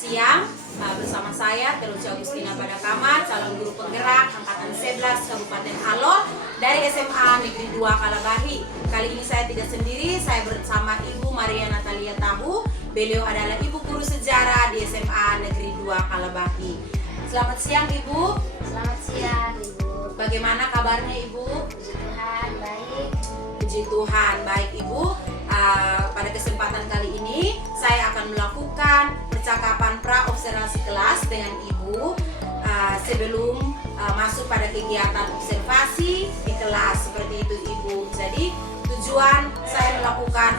siang bersama saya Teluci Agustina Padakama, calon guru penggerak angkatan 11 Kabupaten Alor dari SMA Negeri 2 Kalabahi. Kali ini saya tidak sendiri, saya bersama Ibu Maria Natalia Tahu. Beliau adalah ibu guru sejarah di SMA Negeri 2 Kalabahi. Selamat siang Ibu. Selamat siang Ibu. Bagaimana kabarnya Ibu? Puji Tuhan, baik. Puji Tuhan, baik Ibu. Pada kesempatan kali ini saya akan melakukan percakapan pra-observasi kelas dengan Ibu sebelum masuk pada kegiatan observasi di kelas, seperti itu Ibu. Jadi tujuan saya melakukan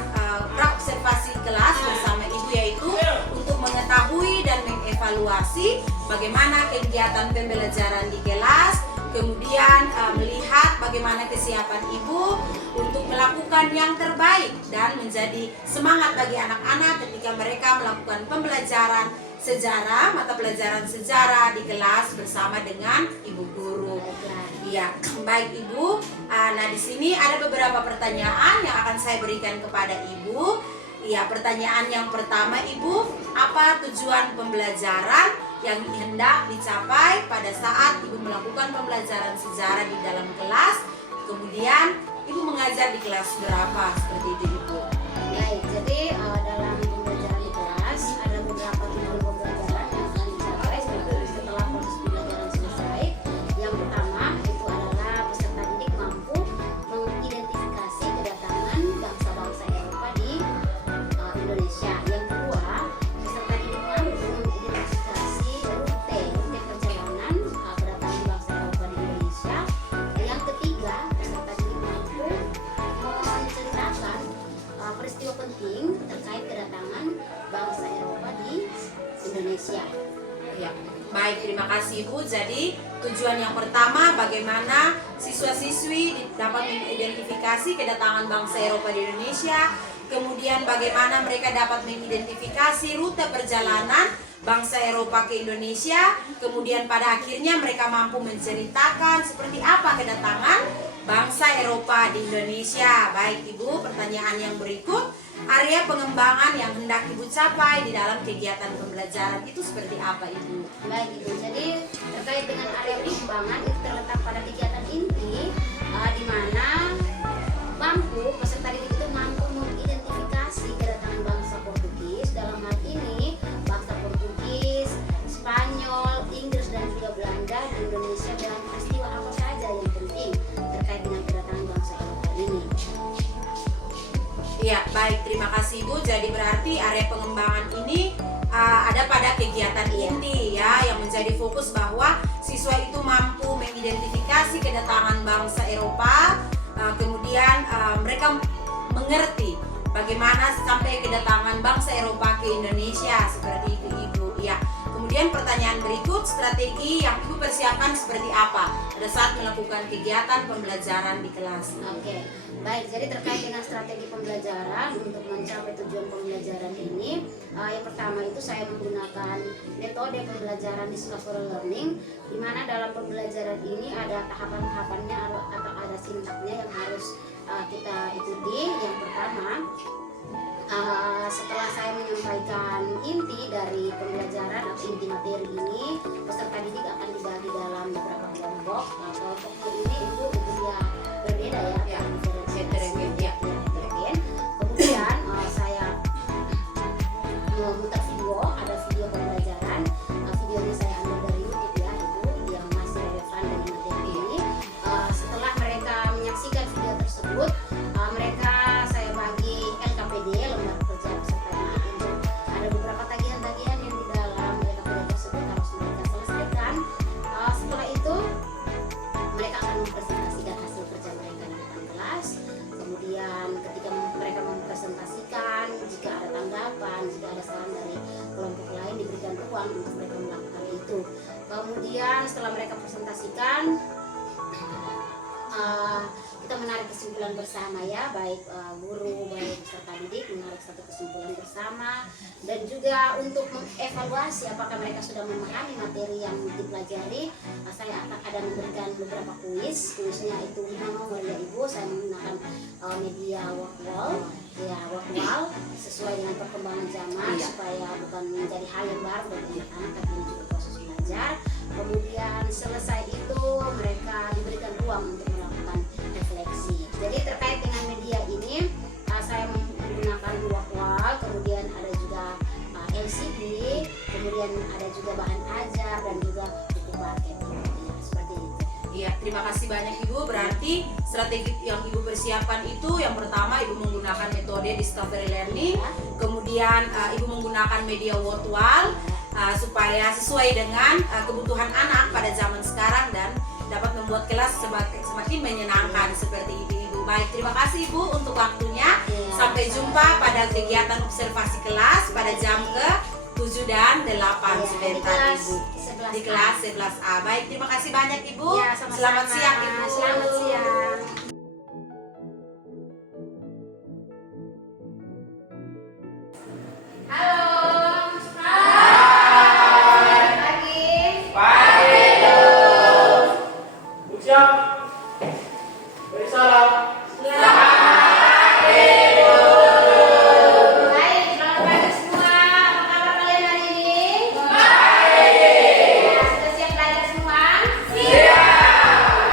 pra-observasi kelas bersama Ibu yaitu untuk mengetahui dan mengevaluasi bagaimana kegiatan pembelajaran di kelas, kemudian melihat bagaimana kesiapan Ibu untuk melakukan yang terbaik dan menjadi semangat bagi anak-anak ketika mereka melakukan pembelajaran sejarah, mata pelajaran sejarah di kelas bersama dengan Ibu guru. Iya, baik Ibu. Nah, di sini ada beberapa pertanyaan yang akan saya berikan kepada Ibu. Iya, pertanyaan yang pertama Ibu, apa tujuan pembelajaran yang hendak dicapai pada saat Ibu melakukan pembelajaran sejarah di dalam kelas? Kemudian Ibu mengajar di kelas berapa? Seperti itu Ibu. Baik, jadi dalam pembelajaran di kelas ada beberapa tujuan pembelajaran yang akan dicapai setelah proses pembelajaran selesai. Yang pertama itu adalah peserta didik mampu mengidentifikasi kedatangan bangsa-bangsa Eropa di Indonesia. Yang kedua, peserta didik mampu mengidentifikasi rute perjalanan kedatangan bangsa Eropa di Indonesia. Yang ketiga, peserta didik mampu menceritakan peristiwa penting terkait kedatangan bangsa Eropa di Indonesia. Ya, baik, terima kasih Ibu. Jadi tujuan yang pertama bagaimana siswa-siswi dapat mengidentifikasi kedatangan bangsa Eropa di Indonesia. Kemudian bagaimana mereka dapat mengidentifikasi rute perjalanan bangsa Eropa ke Indonesia. Kemudian pada akhirnya mereka mampu menceritakan seperti apa kedatangan bangsa Eropa di Indonesia. Baik Ibu, pertanyaan yang berikut, area pengembangan yang hendak Ibu capai di dalam kegiatan pembelajaran itu seperti apa Ibu? Baik Ibu, jadi terkait dengan area pengembangan itu terletak pada kegiatan inti di mana peserta didik itu mampu mengidentifikasi kedatangan bangsa Portugis, dalam hal ini bangsa Portugis, Spanyol, Inggris dan juga Belanda di Indonesia, dan peristiwa apa saja yang penting terkait dengan kedatangan bangsa Eropa ini. Ya, baik, terima kasih Ibu. Jadi berarti area pengembangan ini ada pada kegiatan inti ya, yang menjadi fokus bahwa siswa itu mampu mengidentifikasi kedatangan bangsa Eropa, kemudian mereka mengerti bagaimana sampai kedatangan bangsa Eropa ke Indonesia, seperti itu Ibu. Ya. Kemudian pertanyaan berikut, strategi yang Ibu persiapkan seperti apa pada saat melakukan kegiatan pembelajaran di kelas? Oke, baik. Jadi terkait dengan strategi pembelajaran untuk mencapai tujuan pembelajaran ini, yang pertama itu saya menggunakan metode pembelajaran discovery learning, di mana dalam pembelajaran ini ada tahapan-tahapannya atau ada sintaknya yang harus kita ikuti. Yang pertama, setelah saya menyampaikan inti dari pembelajaran atau inti materi ini, peserta didik akan dibagi dalam beberapa kelompok. Kelompok ini Ibu dia berbeda ya. Kemudian saya memutar video, ada video pembelajaran. Videonya saya ambil dari YouTube ya Ibu, yang masih relevan dengan materi ini. Setelah mereka menyaksikan video tersebut, mereka saya bagi LKPD, lembar kerja peserta didik. Ada beberapa tagihan-tagihan yang di dalam LKPD tersebut harus mereka selesaikan. Setelah itu mereka akan mempresentasikan hasil kerja mereka di depan kelas. Kemudian ketika mereka mempresentasikan, jika ada tanggapan, jika ada saran dari kelompok lain, diberikan ruang untuk mereka melakukan itu. Kemudian setelah mereka presentasikan, kita menarik kesimpulan bersama ya, baik guru, baik peserta didik menarik satu kesimpulan bersama, dan juga untuk mengevaluasi apakah mereka sudah memahami materi yang dipelajari. Saya akan ada memberikan beberapa kuisnya itu 5 nomor ya Ibu. Saya menggunakan media walk wall sesuai dengan perkembangan zaman, supaya bukan menjadi hal yang baru bagi anak-anak, tapi ini juga proses belajar. Kemudian selesai itu mereka diberikan ruang untuk melakukan refleksi. Jadi terkait dengan media ini saya menggunakan walk wall, kemudian ada juga LCD, kemudian ada juga bahan ajar dan juga buku paket. Ya, seperti itu. Iya, terima kasih banyak Ibu. Berarti strategi yang Ibu persiapkan itu yang pertama Ibu menggunakan metode discovery learning, kemudian Ibu menggunakan media virtual supaya sesuai dengan kebutuhan anak pada zaman sekarang dan dapat membuat kelas semakin menyenangkan seperti itu Ibu. Baik, terima kasih Ibu untuk waktunya. Sampai jumpa pada kegiatan observasi kelas pada jam ke-7 dan 8 sebentar Ibu. Di kelas 11A. Baik, terima kasih banyak Ibu. Ya, sama-sama. Selamat siang Ibu. Selamat siang. Halo. Selamat pagi. Siap. Beri salam. Baik, selamat pagi semua. Apa kabar kalian hari ini? Baik. Sudah siap belajar semua? Siap.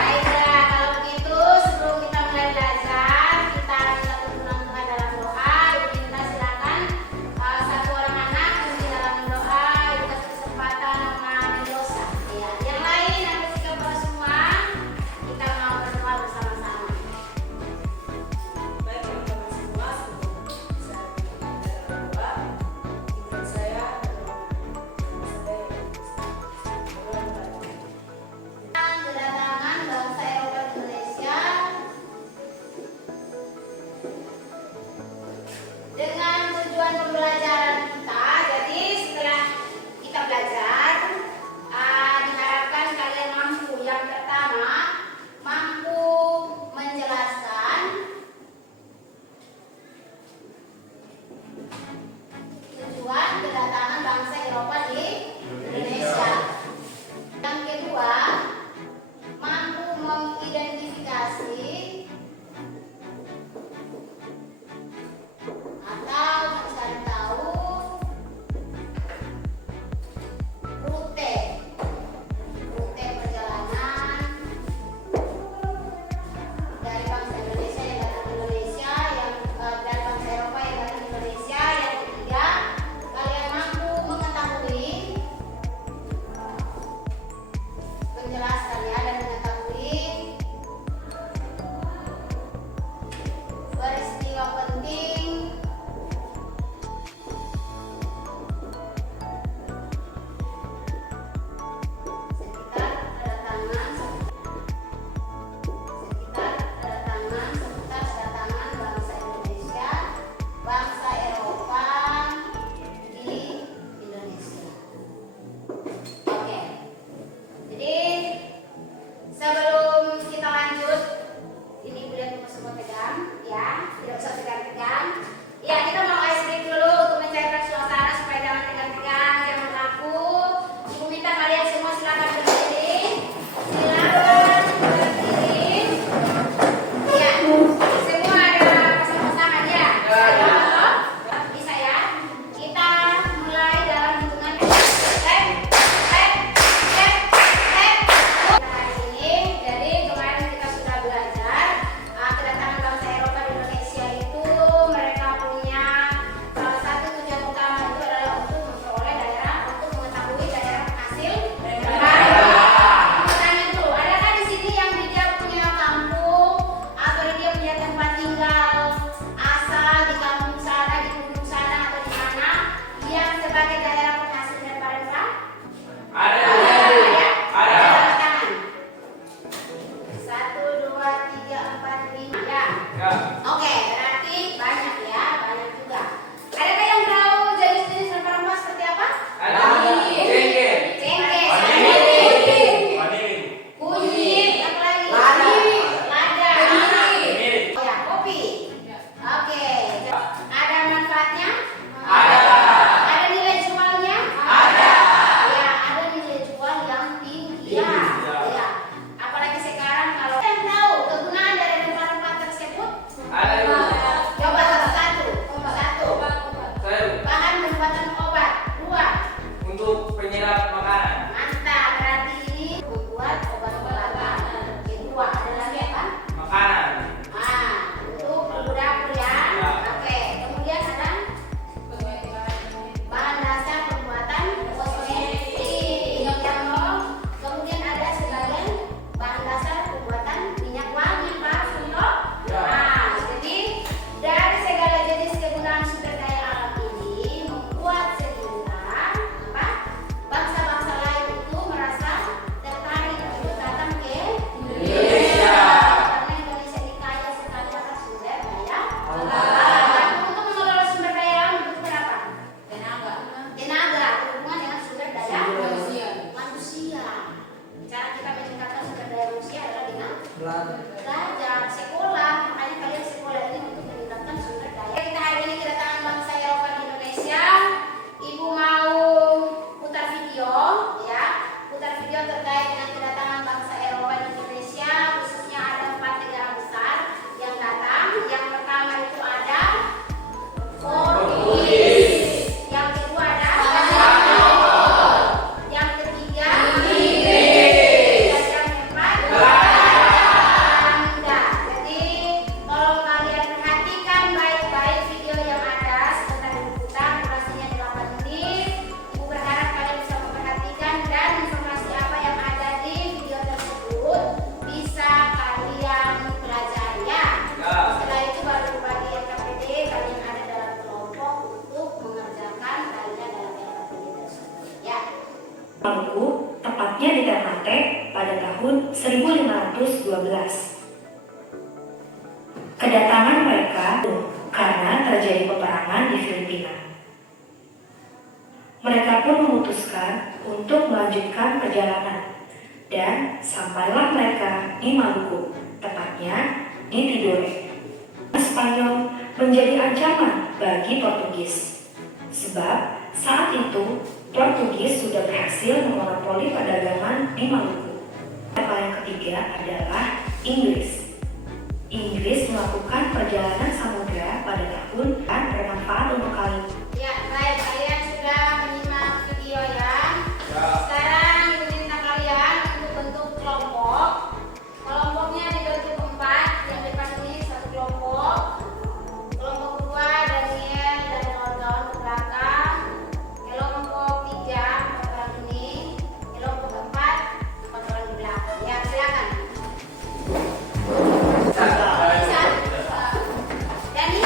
Baiklah, kalau begitu sebelum kita mulai belajar, kita berdoa dalam doa. Ibu minta silakan satu orang anak menuju dalam doa. Ibu kasih kesempatan mengalami dosa. Ya, yang lain ambil sikap doa semua. Kita mau berdoa bersama-sama. Baik teman-teman semua, sebelum saya dalam doa, ibu saya Kedatangan bangsa Eropa di Malaysia dengan tujuan pembelajaran kita. Jadi setelah kita belajar, diharapkan kalian mampu, yang pertama mampu menjelaskan tujuan kedatangan bangsa Eropa di Indonesia. Yang kedua, mampu mengidentifikasi atau mencari tahu rute perjalanan dari bangsa Indonesia yang datang ke Indonesia, dari bangsa Eropa yang datang ke Indonesia. Yang ketiga, kalian mampu mengetahui penjelasan ya, dan mengetahui belajar sekolah, makanya kalian sekolah ini untuk meningkatkan sumber daya. Kita hari ini kedatangan bangsa Eropa di Indonesia. Ibu mau putar video, ya, putar video terkait dengan kedatangan bangsa Eropa di Indonesia. Khususnya ada 4 negara besar yang datang. Yang pertama itu ada Portugis, yang kedua ada yang ketiga Inggris, dan yang keempat Belanda. Jadi tolong kalian perhatikan baik-baik video yang ada sebentar diputar, durasinya 8 menit. Ibu berharap kalian bisa memperhatikan dan informasi apa yang ada di video tersebut bisa kalian pelajari, ya. Setelah itu baru bagi yang KPD kalian ada dalam kelompok untuk mengerjakan kalian dalam KPD tersebut, ya. Maluku, tepatnya di Ternate pada tahun 1512. Kedatangan mereka karena terjadi peperangan di Filipina. Mereka pun memutuskan untuk melanjutkan perjalanan dan sampailah mereka di Maluku, tepatnya di Tidore. Spanyol menjadi ancaman bagi Portugis, sebab saat itu Portugis sudah berhasil memonopoli perdagangan di Maluku. Yang ketiga adalah Inggris. Inggris melakukan perjalanan samudra pada tahun dan bermanfaat untuk kalian. Ya, baik, kalian sudah menyimak video, ya. Sekarang ibu minta kalian untuk bentuk kelompok. Kelompoknya dibentuk 4, yang depan ini satu kelompok. Kelompok kedua Daniel dan kawan-kawan ke belakang. Kelompok 3 kawan ini. Kelompok keempat kawan di belakang. Ya, silakan. Bisa. Dani.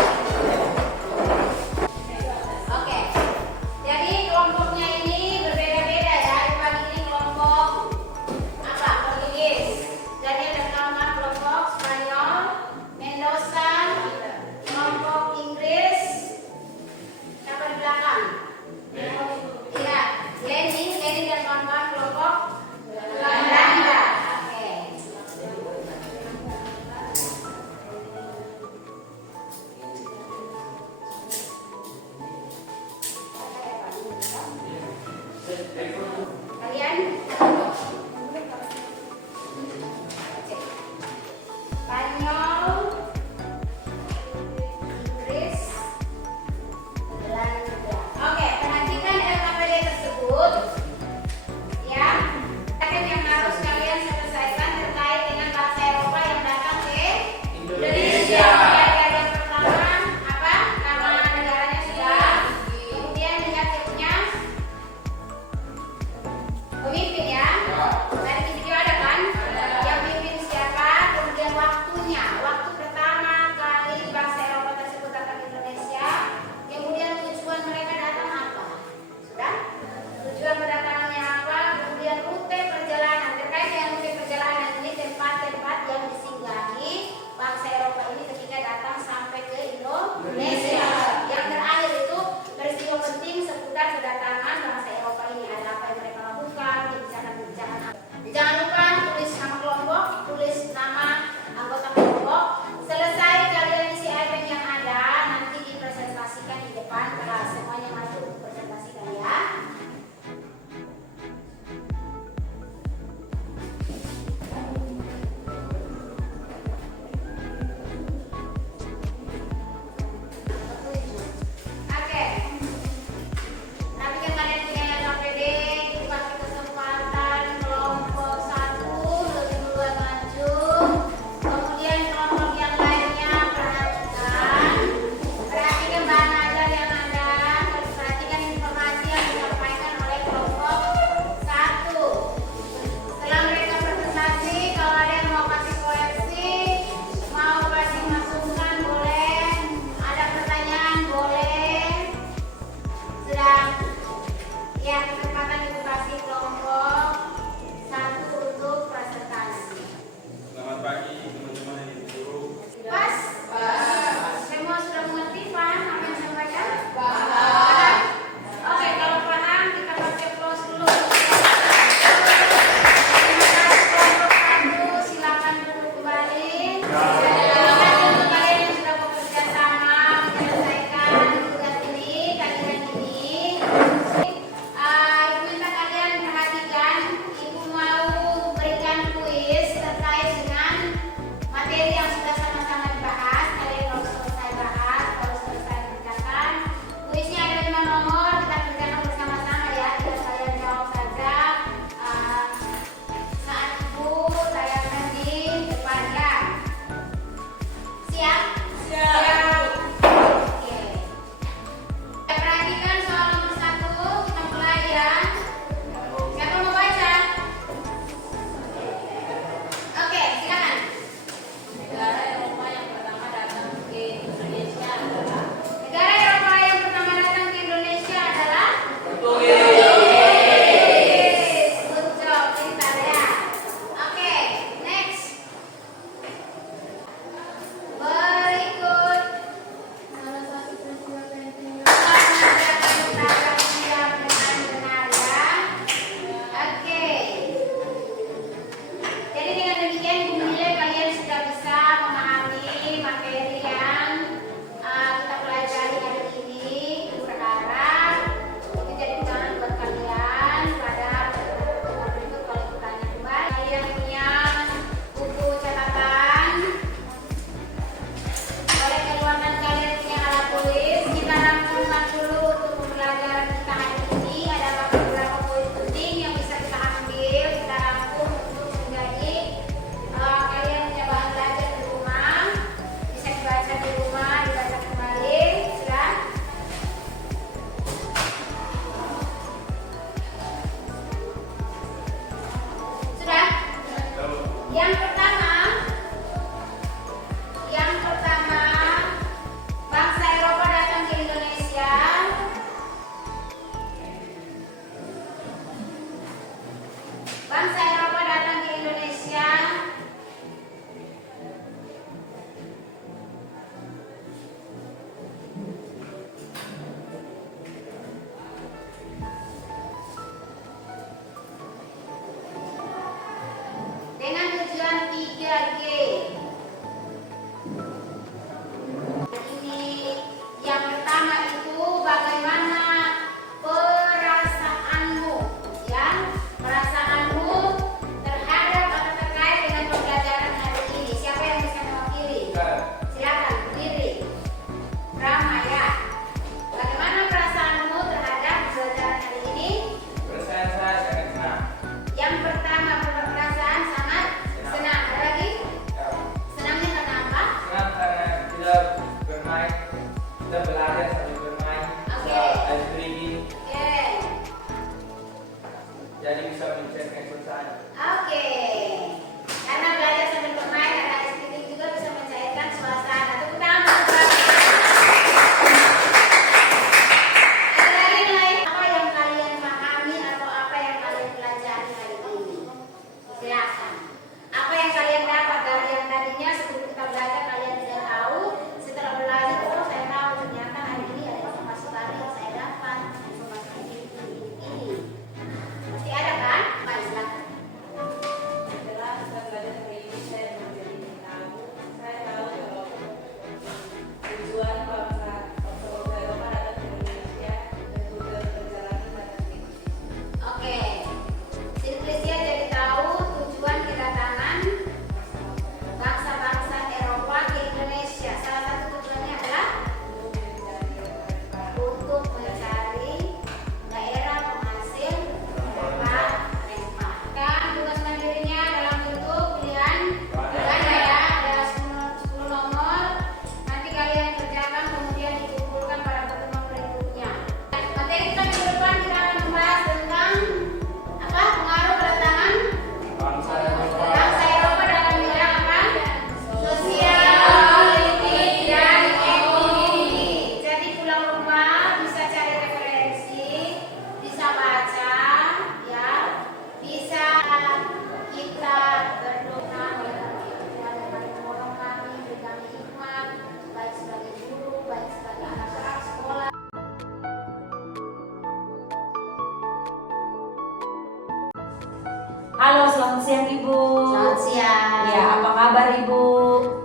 Selamat siang Ibu. Selamat siang. Ya, apa kabar Ibu?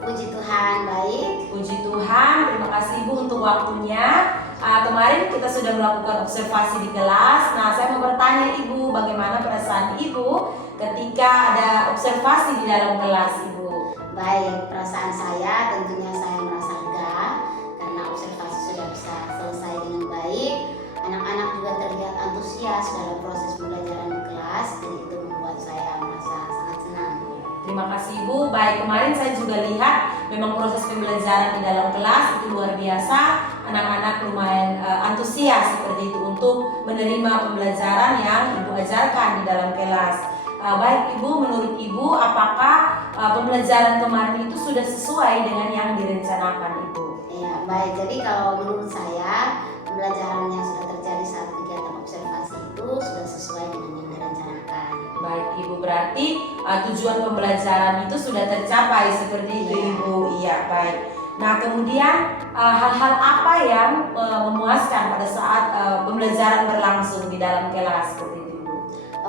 Puji Tuhan, baik. Puji Tuhan, terima kasih Ibu untuk waktunya. Kemarin kita sudah melakukan observasi di kelas. Nah, saya mau bertanya Ibu, bagaimana perasaan Ibu ketika ada observasi di dalam kelas Ibu? Baik, perasaan saya tentunya saya merasa lega karena observasi sudah bisa selesai dengan baik. Anak-anak juga terlihat antusias dalam proses pembelajaran di kelas, dan itu membuat saya merasa sangat senang. Terima kasih Ibu. Baik, kemarin saya juga lihat memang proses pembelajaran di dalam kelas itu luar biasa. Anak-anak lumayan antusias seperti itu untuk menerima pembelajaran yang Ibu ajarkan di dalam kelas. Baik Ibu, menurut Ibu apakah pembelajaran kemarin itu sudah sesuai dengan yang direncanakan Ibu? Ya, baik. Jadi kalau menurut saya pembelajaran yang sudah terjadi saat kegiatan observasi itu sudah sesuai dengan yang direncanakan. Baik Ibu, berarti tujuan pembelajaran itu sudah tercapai seperti itu Ibu. Iya, baik. Nah, kemudian hal-hal apa yang memuaskan pada saat pembelajaran berlangsung di dalam kelas seperti itu Ibu?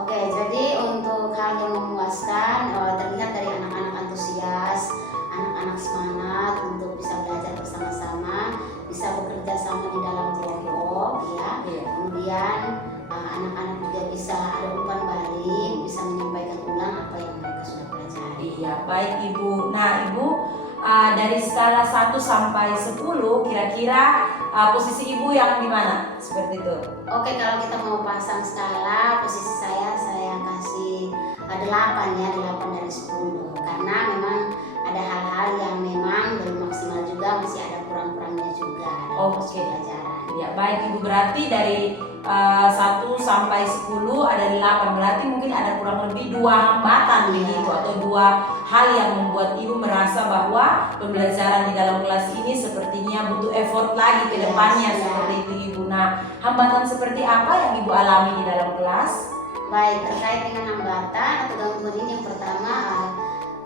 Oke, jadi untuk hal yang memuaskan terlihat dari anak-anak antusias, anak-anak semangat untuk bisa belajar bersama-sama, bisa bekerja sama di dalam kelompok, ya. Kemudian anak-anak juga bisa ada umpan balik, bisa menyampaikan ulang apa yang mereka sudah pelajari. Iya, baik Ibu. Nah, Ibu dari skala 1 sampai 10 kira-kira posisi Ibu yang di mana? Seperti itu. Oke, kalau kita mau pasang skala, posisi saya kasih 8 ya, 8 dari 10. Karena memang ada hal-hal yang memang belum maksimal juga, masih ada kurang-kurangnya juga dalam proses pembelajaran. Ya, baik Ibu, berarti dari 1 sampai 10 ada 8, berarti mungkin ada kurang lebih 2 hambatan begitu atau 2 hal yang membuat Ibu merasa bahwa pembelajaran di dalam kelas ini sepertinya butuh effort lagi ke depannya seperti itu Ibu. Nah, hambatan seperti apa yang Ibu alami di dalam kelas? Baik, terkait dengan hambatan atau gangguan ini, yang pertama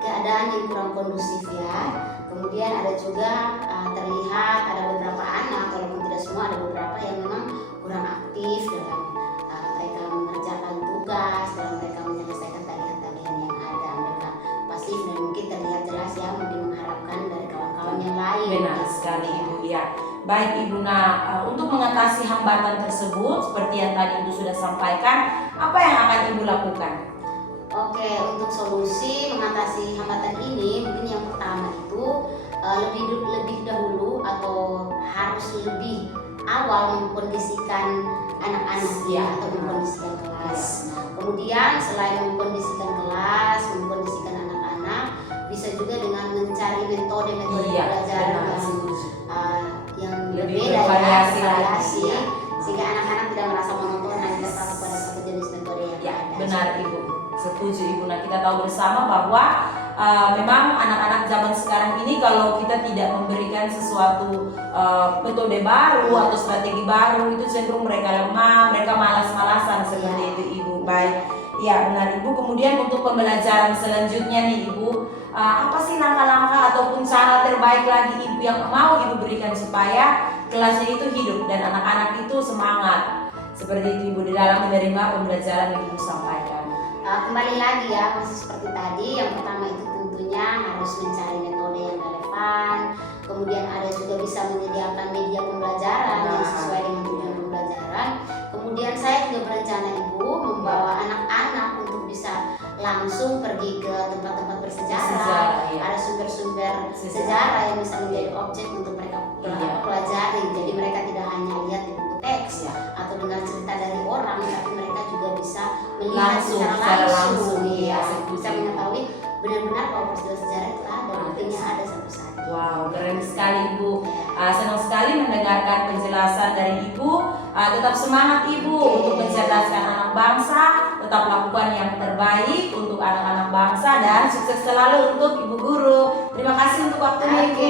keadaan yang kurang kondusif ya. Kemudian ada juga terlihat ada beberapa anak, walaupun tidak semua, ada beberapa yang memang kurang aktif dalam mereka mengerjakan tugas, dalam mereka menyelesaikan tagihan-tagihan yang ada. Mereka pasif dan mungkin terlihat jelas ya, mungkin mengharapkan dari kawan-kawan yang lain. Benar sekali Ibu, ya. Baik Ibu, nah untuk mengatasi hambatan tersebut seperti yang tadi Ibu sudah sampaikan, apa yang akan Ibu lakukan? Oke, untuk solusi mengatasi hambatan ini, mungkin yang pertama itu lebih dahulu atau harus lebih awal mengkondisikan anak-anaknya atau mengkondisikan kelas. Kemudian selain mengkondisikan kelas, mengkondisikan anak-anak, bisa juga dengan mencari metode-metode pembelajaran yang berbeda ya, bervariasi, sehingga anak-anak tidak merasa monoton hanya terpaku pada satu jenis metode yang ada. Benar Ibu, setuju Ibu. Nah, kita tahu bersama bahwa memang anak-anak zaman sekarang ini kalau kita tidak memberikan sesuatu metode baru atau strategi baru, itu cenderung mereka lemah, mereka malas-malasan seperti itu Ibu. Baik, ya benar Ibu. Kemudian untuk pembelajaran selanjutnya nih Ibu, apa sih langkah-langkah ataupun cara terbaik lagi Ibu yang mau Ibu berikan supaya kelasnya itu hidup dan anak-anak itu semangat seperti itu Ibu di dalam menerima pembelajaran yang Ibu sampaikan? Kembali lagi ya, masih seperti tadi. Yang pertama itu tentunya harus mencari metode yang relevan. Kemudian ada juga bisa menyediakan media pembelajaran yang sesuai dengan tujuan pembelajaran. Kemudian saya juga berencana Ibu membawa anak-anak untuk bisa langsung pergi ke tempat-tempat bersejarah. Ada sumber-sumber sejarah yang bisa menjadi objek untuk mereka pelajari. Jadi mereka tidak hanya lihat di buku teks atau dengar cerita dari orang, tapi mereka juga bisa melihat secara langsung, bisa mengetahui benar-benar bahwa peristiwa sejarah itu ada, buktinya ada satu-satu. Wow, keren sekali Ibu. Senang sekali mendengarkan penjelasan dari Ibu. Tetap semangat Ibu untuk mencerdaskan anak bangsa, tetap lakukan yang terbaik untuk anak-anak bangsa, dan sukses selalu untuk Ibu Guru. Terima kasih untuk waktunya Ibu.